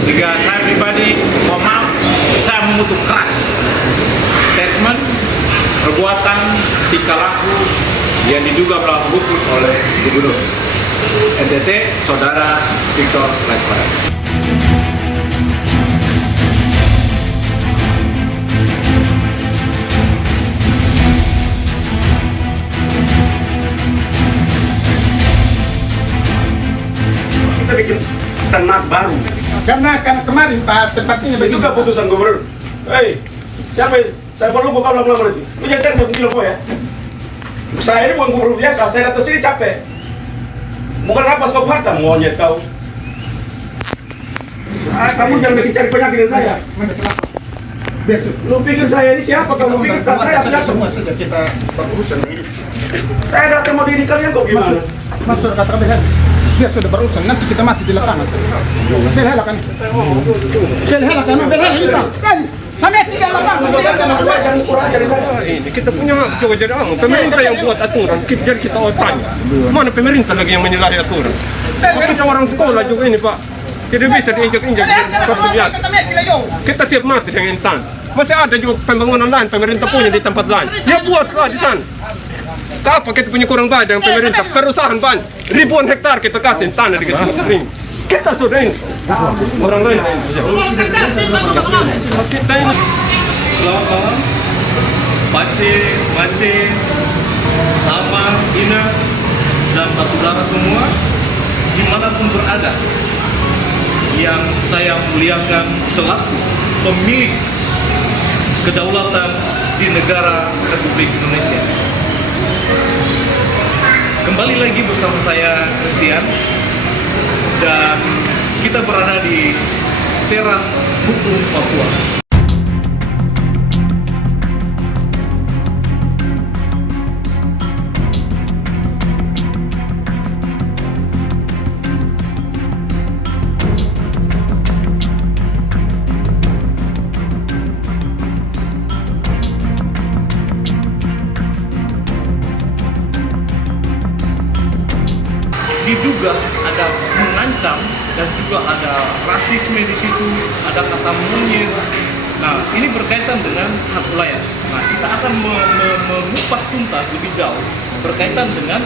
Sehingga saya pribadi mohon maaf, saya mengutuk keras statement, perbuatan, tingkah laku yang diduga melawan hukum oleh Gubernur NTT, Saudara Victor Laiskodat. Kita bikin ternak baru. Karena kan kemarin Pak sepertinya Itu keputusan gubernur. Hei, siapa ini? Saya perlu buka lama-lama nanti. Lu jangan cari satu kilo ya. Saya ini bukan gubernur biasa, saya datang sini capek. Bukan apa stop harta, monyet kau. Kamu jangan bikin cari penyakit dengan saya. Lu pikir saya ini siapa? Kamu pikir saya siapa? semua saja kita berurusan ini. Saya datang mau diri kalian kok gimana? Maksud kata dia sudah berurusan, nanti kita mati di lapangan. Belhela kan? Belhela kan? Belhela ini Pak. Kami tidak lapangan. Jangan kurang ajar saya. Ini kita punya hak juga jadi pemerintah yang buat aturan, jadi kita tanya mana pemerintah lagi yang menyalahi aturan. Kita orang sekolah juga ini Pak, tidak bisa diinjak-injak seperti biasa. Kita siap mati dengan intan. Masih ada juga pembangunan lain pemerintah punya di tempat lain. Ya buat di sana. Apa kita punya kurang baik dengan pemerintah? Perusahaan banyak, ribuan hektar kita kasih tanah di kita sudah ini orang lain. Kita ini. Selamat malam, Mace, Ama, Ina, dan saudara semua dimanapun berada yang saya muliakan selaku pemilik kedaulatan di negara Republik Indonesia. Kembali lagi bersama saya Christian dan kita berada di teras hukum Papua. Diduga ada mengancam dan juga ada rasisme di situ, ada kata monyet. Nah, ini berkaitan dengan hak wilayah. Nah, kita akan mengupas tuntas lebih jauh berkaitan dengan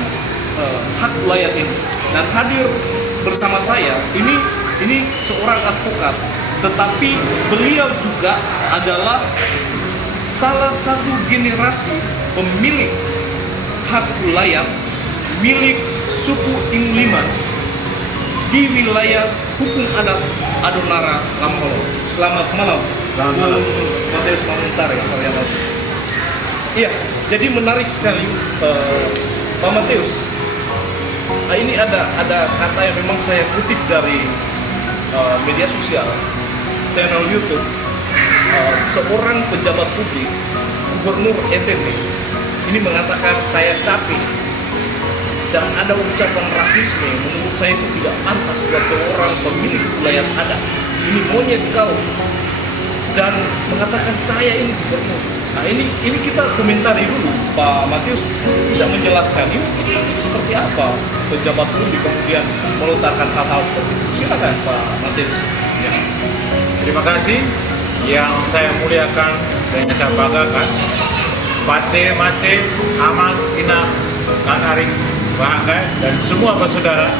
hak wilayah ini. Dan hadir bersama saya ini seorang advokat, tetapi beliau juga adalah salah satu generasi pemilik hak wilayah milik suku Ingliman di wilayah hukum adat Adonara Lampolo. Selamat malam. Selamat malam. Matius Maminsari. Iya, jadi menarik sekali Pak Matius. Ini ada kata yang memang saya kutip dari media sosial, channel YouTube. Seorang pejabat publik, Gubernur NTT, ini mengatakan saya capek. Dan ada ucapan rasisme yang menurut saya itu tidak pantas buat seorang pemilik wilayah adat. Ini monyet kau. Dan mengatakan saya ini gubernur. Nah ini kita komentari dulu. Pak Matius bisa menjelaskan ini seperti apa pejabat publik kemudian melontarkan hal-hal seperti itu. Silakan Pak Matius. Ya. Terima kasih yang saya muliakan dan yang saya banggakan. Mace, Amat, Ina, Kang Arik, Bahagia, dan semua bersaudara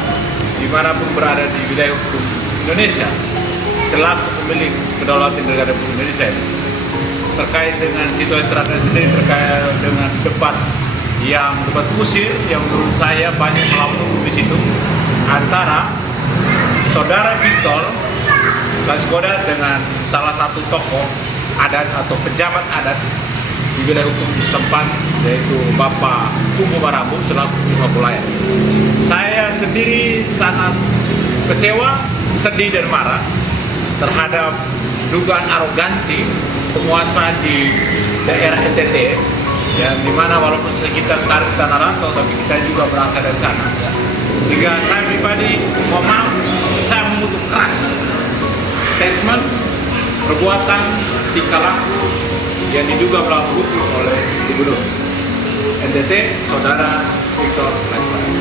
dimanapun berada di wilayah hukum Indonesia selaku pemilik kedaulatan negara Republik Indonesia ini. Terkait dengan situasi terakhir sendiri, terkait dengan debat kusir yang menurut saya banyak melawan hukum di situ antara Saudara Victor Laiskodat dengan salah satu tokoh adat atau pejabat adat di wilayah hukum setempat, yaitu Bapak Kumbu Marabu selaku Kapolaya. Saya sendiri sangat kecewa, sedih dan marah terhadap dugaan arogansi penguasa di daerah NTT, yang dimana walaupun kita sekarang di Tanah Rantau, tapi kita juga berasal dari sana. Sehingga saya pribadi mohon maaf, saya mengutuk keras statement, perbuatan, tingkah laku yang diduga melawan hukum oleh Gubernur NTT, Saudara Victor Laiskodat.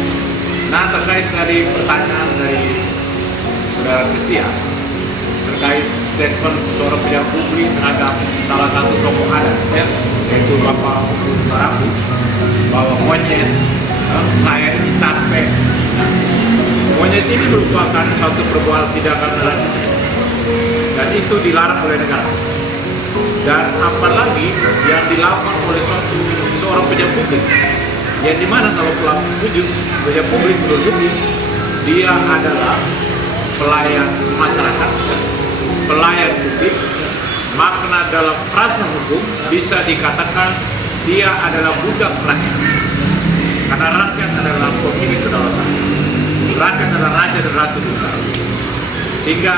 Nah, terkait dari pertanyaan dari Saudara Christian statement seorang pejabat publik terhadap salah satu tokoh adat, ya, yaitu Bapak Barabu, bahwa monyet, saya ini capek. Nah, monyet ini merupakan suatu perbuatan tindakan rasisme dan itu dilarang oleh negara. Dan apalagi yang dilakukan oleh seorang pejabat publik, yang dimana kalau pejabat publik menurut dia adalah pelayan masyarakat, pelayan publik, makna dalam frasa hukum bisa dikatakan dia adalah budak rakyat. Karena rakyat adalah pemilik kedaulatan, rakyat adalah raja dan ratu negara. Sehingga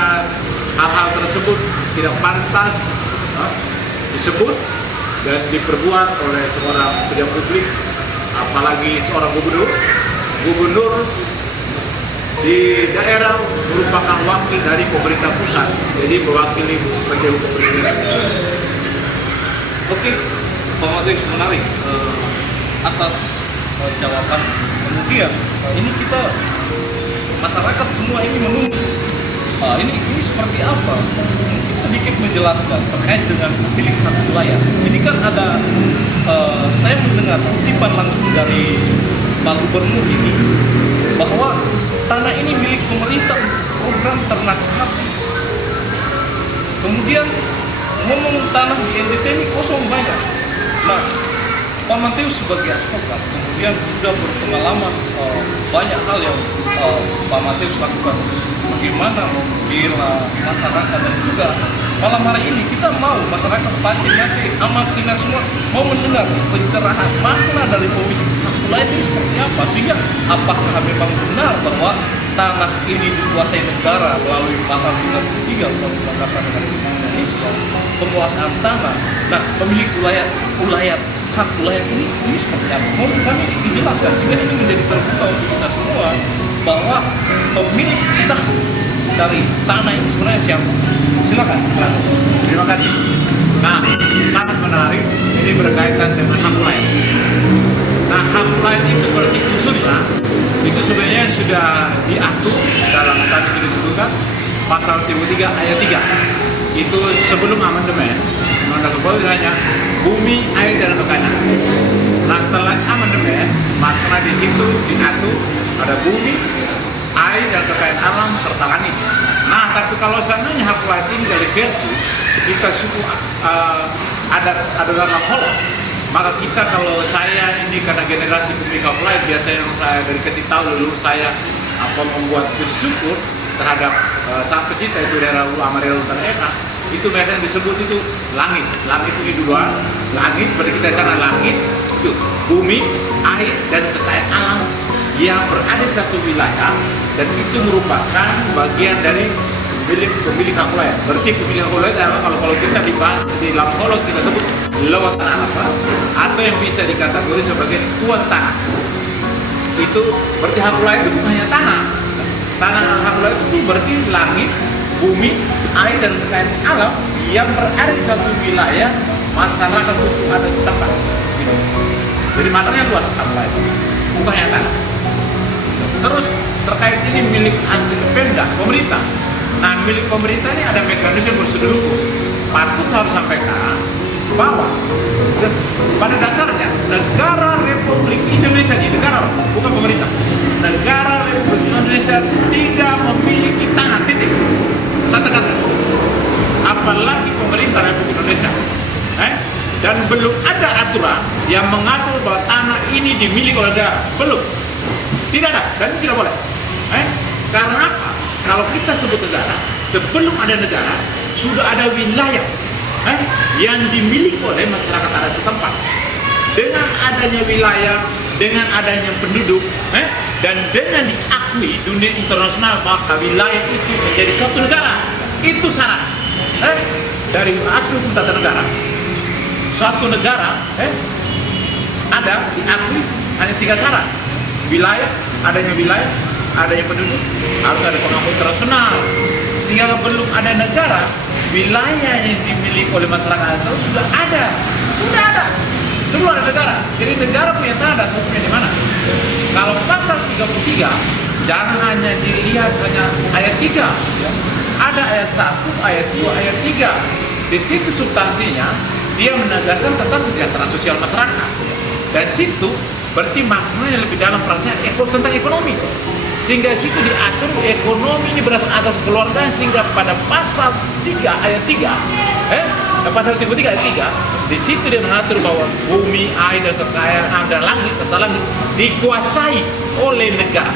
hal-hal tersebut tidak pantas disebut dan diperbuat oleh seorang pejabat publik, apalagi seorang gubernur. Gubernur di daerah merupakan wakil dari pemerintah pusat, jadi mewakili pejabat pemerintah. Oke, Pak Mateus, menarik atas jawaban. Kemudian ini kita masyarakat semua ini menunggu. Ini seperti apa? Mungkin sedikit menjelaskan terkait dengan pemilik hak wilayah. Ini kan ada saya mendengar kutipan langsung dari Pak Gubernur ini bahwa tanah ini milik pemerintah program ternak sapi. Kemudian ngomong tanah di NTT ini kosong banyak. Nah, Pak Mateus sebagai advokat kemudian sudah berpengalaman banyak hal yang Pak Mateus lakukan. Bagaimana membela masyarakat dan juga malam hari ini kita mau masyarakat Pace-Mace, Amak, Ina semua mau mendengar pencerahan makna dari pemilik hak wilayah ini seperti apa, sehingga apakah memang benar bahwa tanah ini dikuasai negara melalui pasal 33 Undang-Undang Dasar Republik Indonesia, penguasaan tanah. Nah, pemilik wilayah hak wilayah ini seperti apa? Mau kami dijelaskan sehingga ini menjadi terbuka untuk kita semua bahwa pemilik sah dari tanah ini sebenarnya siapa? Silakan. Terima kasih. Nah, sangat menarik. Ini berkaitan dengan hak wilayah. Nah, hak wilayah itu berarti unsurnya itu sebenarnya sudah diatur dalam tadi sudah disebutkan pasal 33 ayat 3. Itu sebelum amandemen. Undang-Undang Kepala bumi, air dan kekayaan. Nah, setelah amandemen, makna di situ diatur ada bumi, air dan kekayaan alam serta langit. Nah, tapi kalau seandainya hak wilayah ini dari versi kita suku ada dalam holok, maka kita kalau saya ini karena generasi pemilik hak wilayah biasanya yang saya dari kecil tahu dulu saya membuat puji syukur terhadap sang pencipta itu daerah Amarela Utara Eka. Itu mereka yang disebut itu langit. Langit itu dua, langit berarti kita sana langit itu bumi, air dan kekayaan alam yang berada di satu wilayah dan itu merupakan bagian dari pemilik hak wilayah. Berarti pemilik hak wilayah adalah kalau kita dibahas di dalam kolom kita sebut lewat tanah apa atau yang bisa dikategori sebagai tuan tanah. Itu berarti hak wilayah itu bukan hanya tanah. Tanah hak wilayah itu berarti langit, bumi, air dan kekayaan alam yang berada di satu wilayah masyarakat suku adat setempat. Gitu. Jadi maknanya luas hak wilayah itu, bukan hanya tanah. Terus terkait ini milik asli Pemda, pemerintah. Nah, milik pemerintah ini ada mekanisme prosedur hukum. Patut saya harus sampaikan bahwa pada dasarnya negara Republik Indonesia ini negara bukan pemerintah. Negara Republik Indonesia tidak memiliki tanah, titik. Saya tegaskan. Apalagi pemerintah Republik Indonesia. Dan belum ada aturan yang mengatur bahwa tanah ini dimiliki oleh negara. Belum. Tidak ada dan tidak boleh. Karena apa? Kalau kita sebut negara, sebelum ada negara sudah ada wilayah yang dimiliki oleh masyarakat adat setempat. Dengan adanya wilayah, dengan adanya penduduk, dan dengan diakui dunia internasional maka wilayah itu menjadi suatu negara. Itu syarat dari asli hukum tata negara. Suatu negara ada diakui hanya 3 syarat. Wilayah, adanya penduduk, harus ada pengakuan internasional. Sehingga belum ada negara, wilayah yang dimiliki oleh masyarakat itu sudah ada. Sebelum ada negara. Jadi negara punya tanah dasar hukumnya di mana? Kalau pasal 33, jangan hanya dilihat hanya ayat 3. Ya. ada ayat 1, ayat 2, ayat 3. Di situ substansinya dia menegaskan tentang kesejahteraan sosial masyarakat. Dan situ berarti maknanya lebih dalam frasanya tentang ekonomi. Sehingga situ diatur ekonomi ini berdasarkan asas keluarga, sehingga pada pasal 3 ayat 3 pasal 33 ayat 3 di situ dia mengatur bahwa bumi, air dan kekayaan dan langit tata langit dikuasai oleh negara,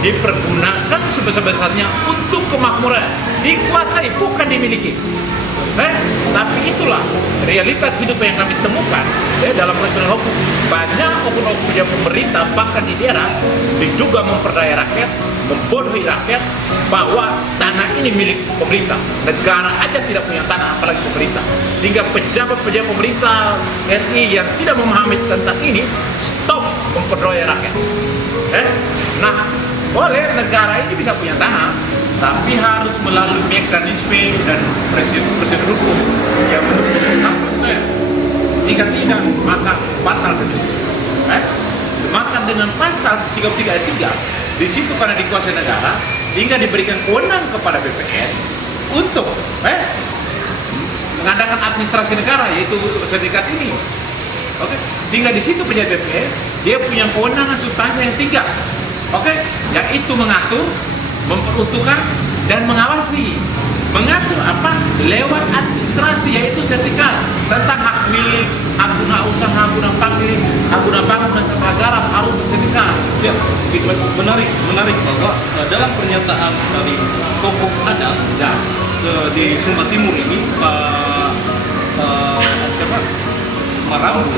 dipergunakan sebesar-besarnya untuk kemakmuran, dikuasai bukan dimiliki. Tapi itulah realita hidup yang kami temukan dalam proses hukum. Banyak oknum-oknum yang pemerintah bahkan di daerah juga memperdaya rakyat, membodohi rakyat bahwa tanah ini milik pemerintah. Negara aja tidak punya tanah, apalagi pemerintah. Sehingga pejabat-pejabat pemerintah RI yang tidak memahami tentang ini stop memperdaya rakyat. Nah, boleh negara ini bisa punya tanah, tapi harus melalui mekanisme dan prosedur hukum yang menentukan hak. Jika tidak, maka batal begitu. Maka dengan pasal 33 ayat 3 di situ karena dikuasai negara, sehingga diberikan kewenangan kepada BPN untuk mengadakan administrasi negara, yaitu sertifikat ini. Sehingga di situ pejabat BPN dia punya kewenangan substansi yang 3, yaitu mengatur, memperuntukkan dan mengawasi. Mengatur apa? Lewat administrasi, yaitu sertifikat tentang hak milik, hak guna usaha, hak guna pakai, hak guna bangun dan sebagainya harus bersertifikat. Ya, menarik bahwa dalam pernyataan dari tokoh adat di Sumba Timur ini, Marambu,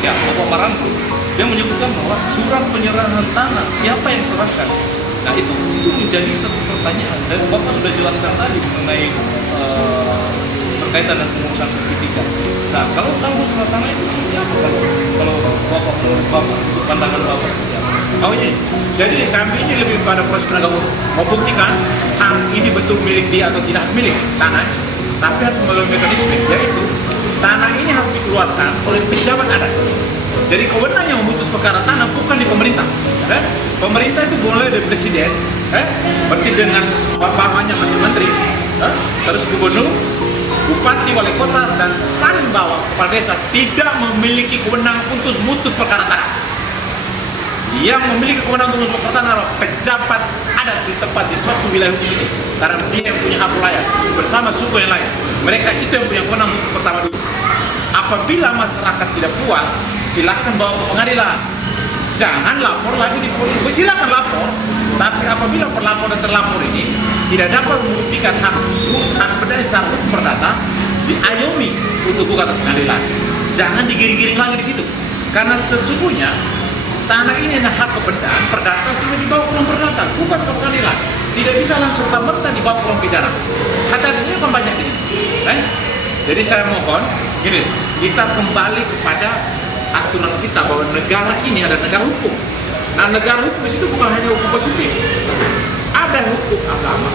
tokoh Marambu, dia menyebutkan bahwa surat penyerahan tanah siapa yang serahkan. Nah itu menjadi satu pertanyaan, dan Bapak sudah jelaskan tadi mengenai berkaitan dengan pengurusan sertifikat. Nah kalau tanggung surat tanah itu seperti apa kalau Bapak, menurut Bapak, untuk pandangan Bapak seperti apa? Jadi kami ini lebih pada proses penegak hukum, membuktikan ini betul milik dia atau tidak milik tanah, tapi harus melalui mekanisme, yaitu tanah ini harus dikeluarkan oleh pejabat adat. Jadi kewenangan yang memutus perkara tanah bukan di pemerintah. Pemerintah itu mulai dari presiden, berarti dengan bawahnya menteri-menteri, terus gubernur, bupati, wali kota, dan paling bawah kepala desa tidak memiliki kewenangan untuk memutus perkara tanah. Yang memiliki kewenangan untuk memutus perkara tanah adalah pejabat adat di tempat di suatu wilayah hukum itu, karena dia yang punya hak wilayah bersama suku yang lain. Mereka itu yang punya kewenangan memutus pertama dulu. Apabila masyarakat tidak puas, silakan bawa ke pengadilan. Jangan lapor lagi di polisi. Silakan lapor, tapi apabila pelapor dan terlapor ini tidak dapat membuktikan hak berdasar hukum perdata, diayomi untuk gugatan pengadilan. Jangan digiring-giring lagi di situ, karena sesungguhnya tanah ini adalah hak kebenaran perdata sehingga dibawa ke ruang perdata, bukan ke pengadilan. Tidak bisa langsung serta-merta dibawa ke ruang pidana. Hati-hatinya kan banyak ini. Jadi saya mohon, gini, kita kembali kepada aturan kita bahwa negara ini adalah negara hukum. Nah, negara hukum di situ bukan hanya hukum positif. Ada hukum agama,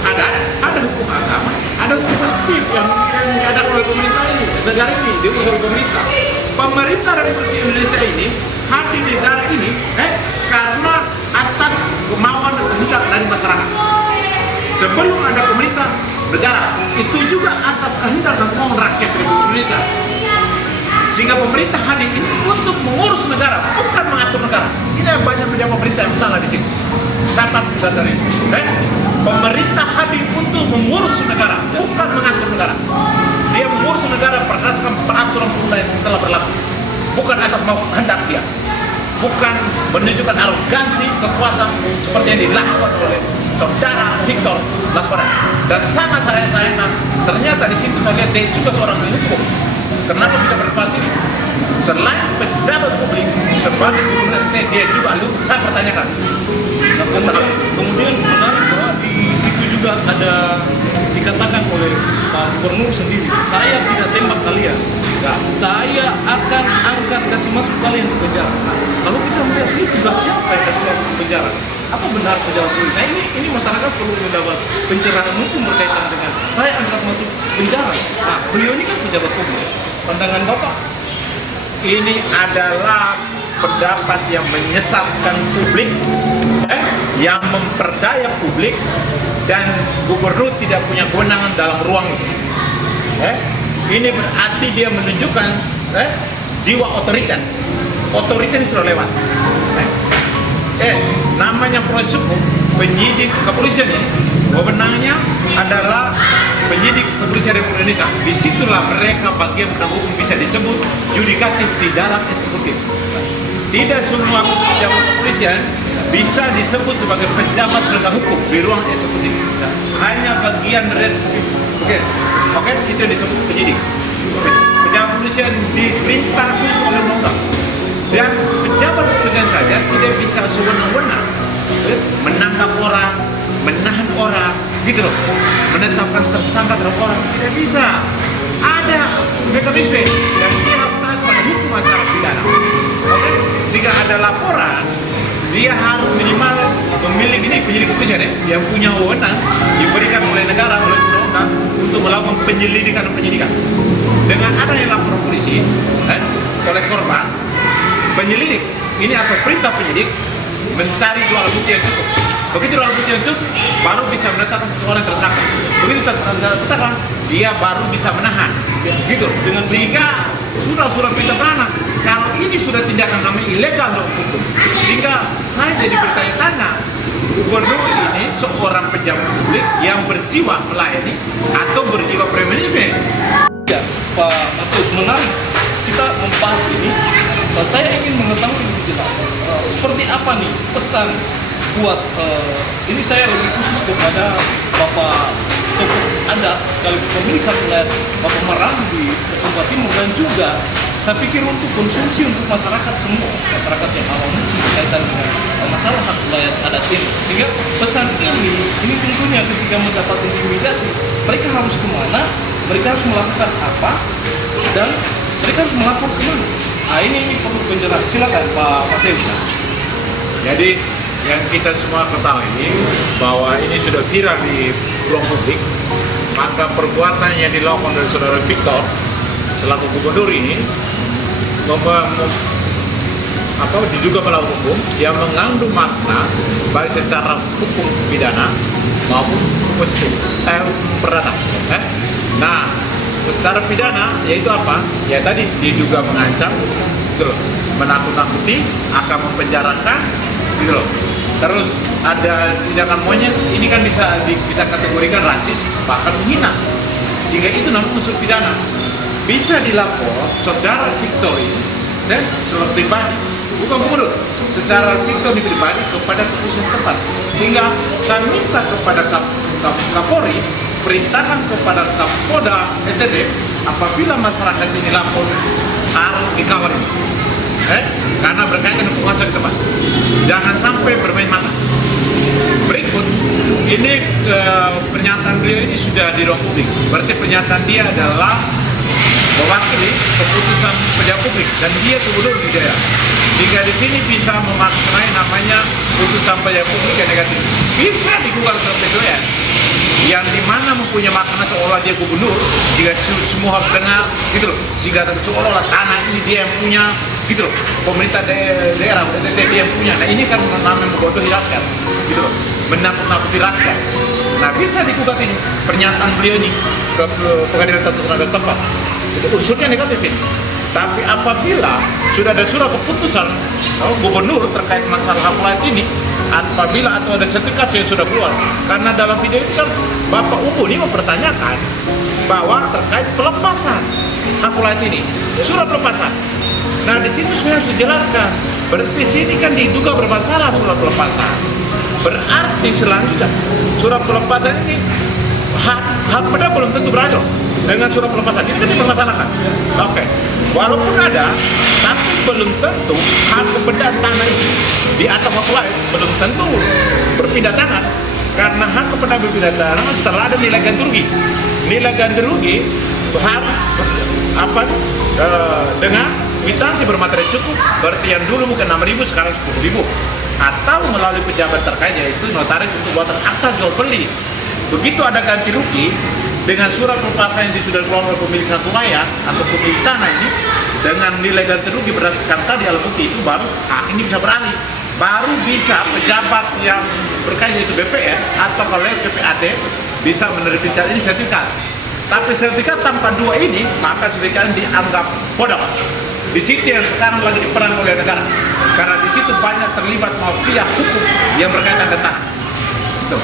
ada hukum agama, ada hukum positif yang diadakan oleh pemerintah ini. Negara ini diurus oleh pemerintah. Pemerintah Republik Indonesia ini hadir di negara ini karena atas kemauan dan kehendak dari masyarakat. Sebelum ada pemerintah negara, itu juga atas kehendak dan kemauan rakyat Republik Indonesia. Sehingga pemerintah hadir ini untuk mengurus negara, bukan mengatur negara. Ini yang banyak pemerintah yang salah di sini. Sahabat besar dari pemerintah hadir untuk mengurus negara, bukan mengatur negara. Dia mengurus negara berdasarkan peraturan perundang yang telah berlaku, bukan atas mau kehendak dia, bukan menunjukkan arogansi kekuasaan seperti yang dilakukan oleh saudara Victor Laskoda. Dan sangat saya sayangkan, ternyata di situ saya lihat dia juga seorang hukum. Kenapa bisa berdebat ini? Selain pejabat publik sebagai gubernur, dia juga saya pertanyakan. Kemudian menarik bahwa di situ juga ada dikatakan oleh Pak Gubernur sendiri, saya tidak tembak kalian, saya akan angkat kasih masuk kalian ke penjara. Kalau kita melihat ini tugas siapa yang kasih masuk ke penjara? Apa benar pejabat publik? Nah ini masyarakat perlu mendapat pencerahan hukum berkaitan dengan saya angkat masuk penjara. Nah beliau ini kan pejabat publik. Pandangan Bapak? Ini adalah pendapat yang menyesatkan publik, yang memperdaya publik, dan gubernur tidak punya kewenangan dalam ruang itu. Ini berarti dia menunjukkan jiwa otoriter. Otoriter ini sudah lewat. Namanya proses hukum, penyidik kepolisian ini wewenangnya adalah penyidik kepolisian Republik Indonesia. Disitulah mereka bagian penegak hukum bisa disebut yudikatif di dalam eksekutif. Tidak semua pejabat kepolisian bisa disebut sebagai pejabat penegak hukum di ruang eksekutif. Hanya bagian resip. Oke, itu disebut penyidik. Pejabat kepolisian diperintah khusus oleh undang-undang. Dan pejabat kepolisian saja tidak bisa sewenang-wenang menangkap orang, menahan orang, gitu loh, menetapkan tersangka terhadap orang, tidak bisa. Ada mekanisme dan dia harus taat pada hukum acara pidana. Oke, jika ada laporan, dia harus minimal memiliki ini penyidik kepolisian yang punya wewenang diberikan oleh negara oleh undang-undang untuk melakukan penyelidikan dan penyidikan. Dengan adanya laporan polisi oleh korban, penyelidik ini atau perintah penyidik mencari dua alat bukti yang cukup. Begitu dua alat bukti yang cukup, baru bisa menetapkan seseorang tersangka. Begitu tertetapkan, dia baru bisa menahan. Gitu. Dengan sehingga surat perintah penahanan. Kalau ini sudah tindakan namanya ilegal loh hukum. Sehingga saya jadi bertanya-tanya, gubernur ini seorang pejabat publik yang berjiwa melayani atau berjiwa premanisme. Ya, Pak Matius, menarik kita membahas ini. Saya ingin mengetahui lebih jelas seperti apa nih pesan buat ini saya lebih khusus kepada Bapak tokoh adat sekaligus pemilik hak wilayah Bapak Marambi Sumba Timur, dan juga saya pikir untuk konsumsi untuk masyarakat semua, masyarakat yang awam berkaitan dengan masalah hak wilayah adat ini. Sehingga pesan ini tentunya ketika mendapat intimidasi, mereka harus kemana, mereka harus melakukan apa, dan mereka harus melapor kemana. Nah ini perlu penjelasan. Silakan Pak Matius. Jadi yang kita semua ketahui bahwa ini sudah viral di ruang publik, maka perbuatan yang dilakukan oleh saudara Victor selaku gubernur ini diduga melawan hukum yang mengandung makna baik secara hukum pidana maupun hukum perdata. Nah, secara pidana yaitu apa? Ya tadi diduga mengancam, gitu loh, menakut-nakuti, akan mempenjarakan, gitu loh. Terus ada tindakan monyet, ini kan bisa kita kategorikan rasis, bahkan menghina. Sehingga itu namanya unsur pidana. Bisa dilapor saudara Victor ini dan secara pribadi, bukan gubernur, secara Victor pribadi kepada kepolisian tempat. Sehingga saya minta kepada Kapolri perintahkan kepada Kapolda NTB apabila masyarakat ini lapor harus dikawal ini. Karena berkaitan dengan penguasaan tempat. Jangan sampai bermain mata. Berikut ini pernyataan beliau ini sudah di ruang publik. Berarti pernyataan dia adalah mewakili keputusan pejabat publik dan dia gubernur di daerah. Jika di sini bisa memaknai namanya putusan pejabat publik yang negatif, bisa digugat ke PT yang dimana mempunyai makna seolah dia gubernur, jika semua benar, gitu loh, jika seolah tanah ini dia yang punya, gitu loh, pemerintah daerah dia yang punya. Nah ini kan namanya membodohi rakyat, gitu loh, menakut-nakuti rakyat. Nah bisa digugat ini pernyataan beliau ini ke pengadilan tata usaha setempat. Itu unsurnya negatif ini. Tapi apabila sudah ada surat keputusan gubernur terkait masalah hak wilayah ini, apabila atau ada sertifikat yang sudah keluar, karena dalam video itu kan Bapak Ubu ini mempertanyakan bahwa terkait pelepasan hak wilayah ini, surat pelepasan. Nah di situ sebenarnya harus dijelaskan. Berarti sini kan diduga bermasalah surat pelepasan. Berarti selanjutnya surat pelepasan ini hak benda belum tentu berada dengan surat pelepasan ini kan dipermasalahkan. Oke. Walaupun ada, tapi belum tentu hak kebendaan tanah ini di atas hak lain belum tentu berpindah tangan, karena hak kebendaan berpindah tangan setelah ada nilai ganti rugi. Nilai ganti rugi harus dengan kwitansi bermaterai cukup, berarti yang dulu mungkin 6.000 sekarang 10.000, atau melalui pejabat terkait yaitu notaris untuk buatan akta jual beli. Begitu ada ganti rugi dengan surat pelepasan yang sudah keluar oleh pemilik satu wilayah atau pemilik tanah ini dengan nilai ganti rugi berdasarkan tadi alat bukti, itu baru hak ini bisa beralih, baru bisa pejabat yang berkait itu BPN atau kalau PPAD bisa menerbitkan ini sertifikat. Tapi sertifikat tanpa dua ini, maka sertifikat dianggap bodong. Di situ yang sekarang lagi diperang oleh negara. Karena di situ banyak terlibat mafia hukum yang berkaitan dengan tanah. Itu.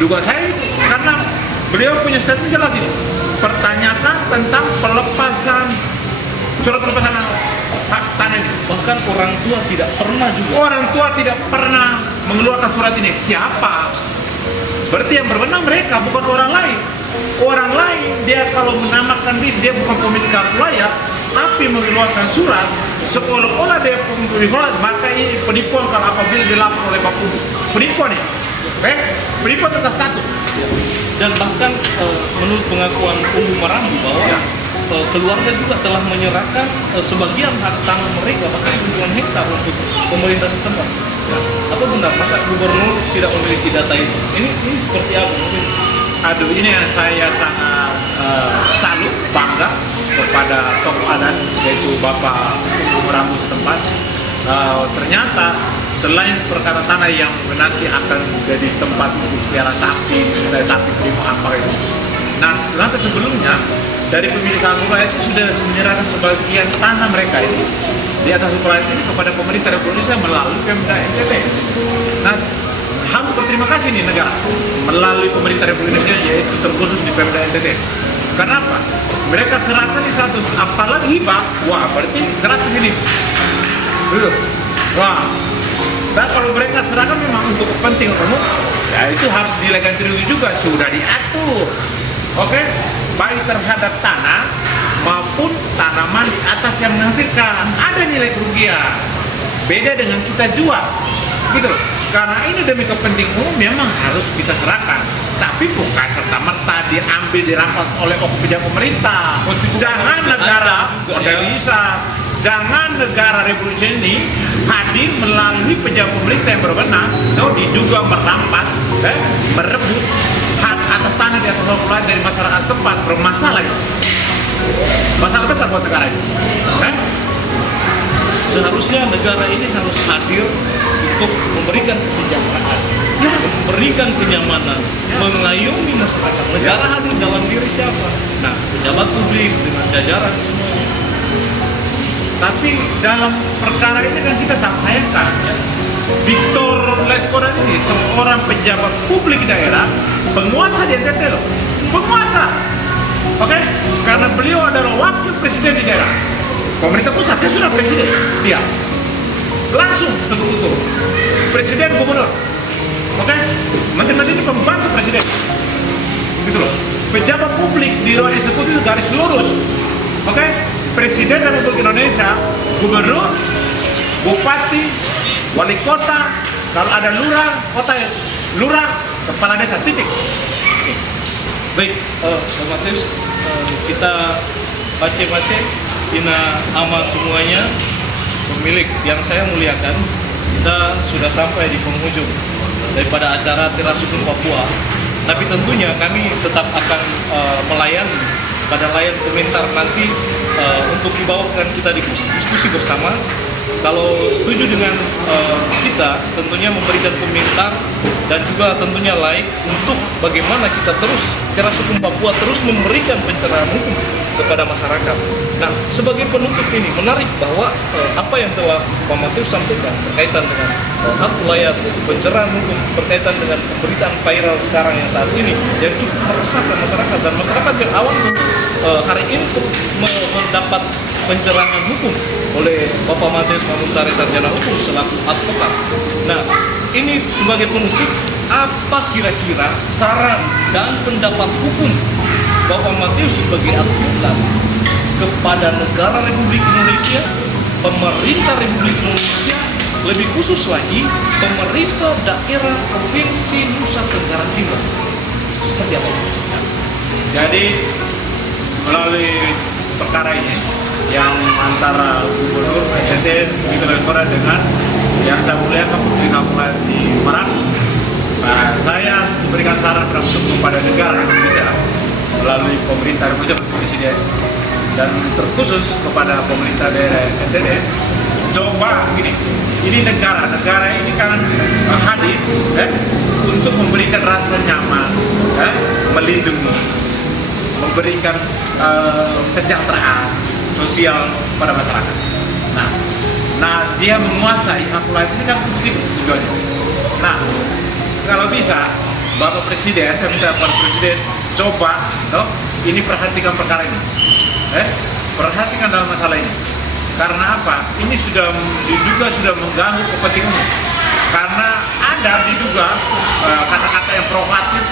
Dugaan saya itu. Karena beliau punya statement jelas ini. Pertanyakan tentang pelepasan surat pelepasan hak tanah ini. Bahkan orang tua tidak pernah juga. Orang tua tidak pernah mengeluarkan surat ini. Siapa? Berarti yang berwenang mereka, bukan orang lain. Orang lain, dia kalau menamakan diri, dia bukan pemilik hak wilayah, tapi mengeluarkan surat, seolah-olah dia pemilik hak, maka ini penipuan kalau apabila dilapor oleh Pak Kubu. Penipuan ini. Penipuan atas satu. Dan bahkan menurut pengakuan Umum Marambu bahwa keluarga juga telah menyerahkan sebagian hak tanah mereka, bahkan ribuan hektar untuk pemerintah setempat. Apa benar masa gubernur tidak memiliki data itu? Ini seperti apa mungkin? Aduh, ini yang saya sangat salut, bangga kepada tokoh adat, yaitu Bapak Umum Marambu setempat. Ternyata selain perkara tanah yang nanti akan jadi tempat untuk piara sapi terima apa itu. Nah, nanti sebelumnya dari pemilik hak wilayah itu sudah menyerahkan sebagian tanah mereka itu di atas wilayah ini kepada pemerintah Republik Indonesia melalui Pemda NTT. Nah, harus berterima kasih nih negara melalui pemerintah Republik Indonesia, yaitu terkhusus di Pemda NTT. Kenapa? Mereka serahkan di satu, apalagi hibah, wah berarti gratis ini. Wah, dan kalau mereka serahkan memang untuk kepentingan umum, ya itu harus diganti rugi juga, sudah diatur. Oke? Baik terhadap tanah maupun tanaman di atas yang menghasilkan, ada nilai kerugian. Beda dengan kita jual, gitu loh. Karena ini demi kepentingan umum memang harus kita serahkan, tapi bukan serta-merta diambil dirampas oleh pejabat pemerintah. Jangan negara bisa, jangan negara Republik ini hadir melalui pejabat pemerintah yang berwenang, diduga merampas, merebut hak atas tanah di atas wilayah dari masyarakat setempat. Bermasalah itu. Masalah besar buat negara ini. Seharusnya negara ini harus hadir untuk memberikan kesejahteraan, memberikan kenyamanan, mengayomi masyarakat. Negara hadir dalam diri siapa? Nah, pejabat publik dengan jajaran semuanya. Tapi dalam perkara ini kan kita sangat sayangkan, ya. Victor Leskodat ini seorang pejabat publik daerah, penguasa di NTT loh, penguasa. Oke? Karena beliau adalah wakil presiden di daerah. Pemerintah pusat, dia sudah presiden, dia langsung setuju presiden gubernur. Oke? Menteri-menteri ini pembantu presiden, gitu loh. Pejabat publik di luar eksekutif garis lurus. Oke? Presiden Republik Indonesia, gubernur, bupati, wali kota, kalau ada lurah, lurah, kepala desa, titik. Baik, Pak Matius, kita baca-baca Ina ama semuanya, pemilik yang saya muliakan, kita sudah sampai di penghujung daripada acara Teras Hukum Papua. Tapi tentunya kami tetap akan melayani pada layar komentar nanti untuk dibawakan kita diskusi bersama. Kalau setuju dengan kita, tentunya memberikan komentar dan juga tentunya like untuk bagaimana kita terus Teras Hukum Papua terus memberikan pencerahan hukum kepada masyarakat. Nah, sebagai penutup ini menarik bahwa apa yang telah Pak Matius sampaikan berkaitan dengan hak wilayah, pencerahan hukum, berkaitan dengan pemberitaan viral sekarang yang saat ini yang cukup meresahkan masyarakat, dan masyarakat yang awam hari ini mendapat pencerahan hukum oleh Bapak Matius Mangunsari Sarjana Hukum selaku advokat. Nah, ini sebagai penutup, apa kira-kira saran dan pendapat hukum Bapak Matius sebagai advokat kepada negara Republik Indonesia, pemerintah Republik Indonesia, lebih khusus lagi pemerintah daerah Provinsi Nusa Tenggara Timur? Seperti apa? Jadi melalui perkara ini yang antara Gubernur NTT Victor Leskodat dengan yang saya muliakan Putri Kabupaten di Marambu, saya memberikan saran kepada negara Indonesia melalui pemerintah Republik Presiden dan terkhusus kepada pemerintah daerah NTT coba ini negara ini kan hadir untuk memberikan rasa nyaman, melindungi, memberikan kesejahteraan sosial pada masyarakat. Nah dia menguasai hak lain ini kan begitu tujuannya. Nah kalau bisa Bapak Presiden, saya minta Bapak Presiden coba ini perhatikan perkara ini, perhatikan dalam masalah ini. Karena apa? Ini diduga sudah mengganggu kepentingan umum. Karena ada diduga kata-kata yang provokatif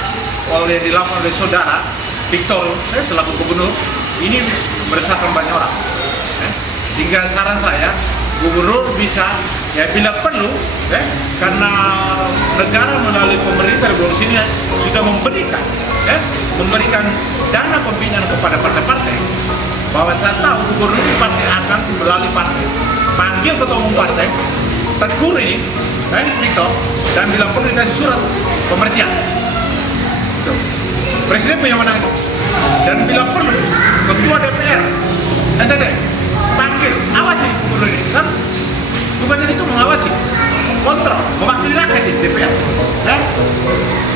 dilakukan oleh saudara Victor selaku gubernur, ini meresahkan banyak orang. Sehingga saran saya, gubernur bisa bila perlu, karena negara melalui pemerintah Republik ini sudah memberikan dana pembinaan kepada partai-partai. Bahwa saya tahu gubernur ini pasti akan melalui partai, panggil ketua umum partai, tegur ini, Victor, dan bila perlu dikasih surat pemberhentian. Presiden punya wewenang itu. Dan bila perlu ketua DPR, NTT, panggil, awasi gubernur ini, kan? Tugasnya itu mengawasi, kontrol, mewakili rakyat di DPR.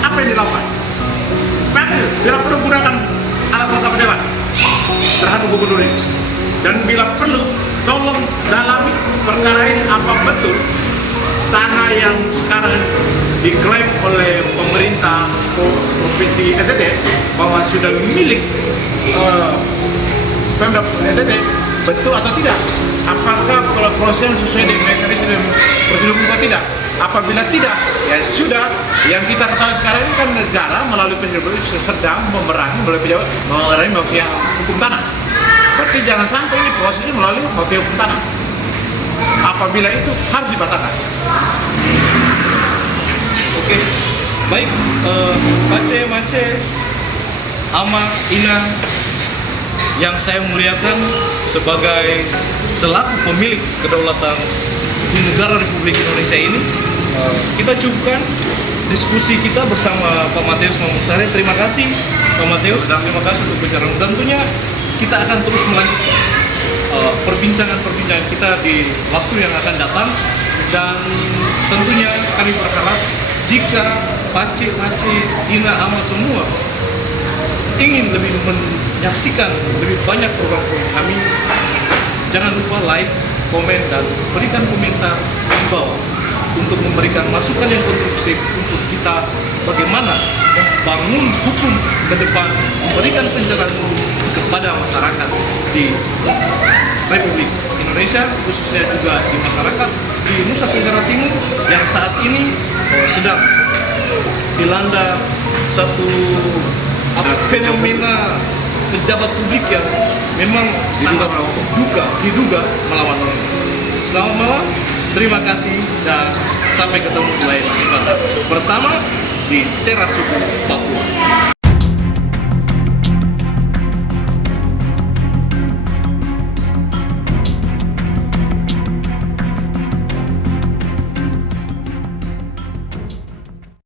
Apa yang dilakukan? Panggil, bila perlu gunakan alat tangkap dewan terhadap gubernur ini. Dan bila perlu, tolong dalami perkara ini apa betul tanah yang sekarang diklaim oleh pemerintah provinsi NTT bahwa sudah milik Pemda NTT, betul atau tidak? Apakah proses sesuai dengan mekanisme prosedur hukum atau tidak? Apabila tidak, ya sudah. Yang kita ketahui sekarang ini kan negara melalui pejabat sedang memerangi mafia hukum tanah. Berarti jangan sampai ini prosesnya melalui mafia hukum tanah. Apabila itu harus dibatalkan. Oke, baik, Mace, Ama, Ina, yang saya muliakan sebagai selaku pemilik kedaulatan di negara Republik Indonesia ini, kita cukupkan diskusi kita bersama Pak Matius Mamuksari. Terima kasih Pak Matius, dan terima kasih untuk bicara. Tentunya kita akan terus melanjutkan perbincangan kita di waktu yang akan datang, dan tentunya kami berharap jika Pace, Ina, Ama semua ingin lebih menyaksikan lebih banyak program-program kami, jangan lupa like, komen, dan berikan komentar di bawah untuk memberikan masukan yang konstruktif untuk kita bagaimana membangun hukum ke depan, memberikan pencerahan kepada masyarakat di Republik Indonesia, khususnya juga di masyarakat di Nusa Tenggara Timur yang saat ini sedang dilanda satu fenomena pejabat publik yang memang sangat diduga melawan orang. Selamat malam, terima kasih, dan sampai ketemu di lain kesempatan bersama di Teras Suku Papua.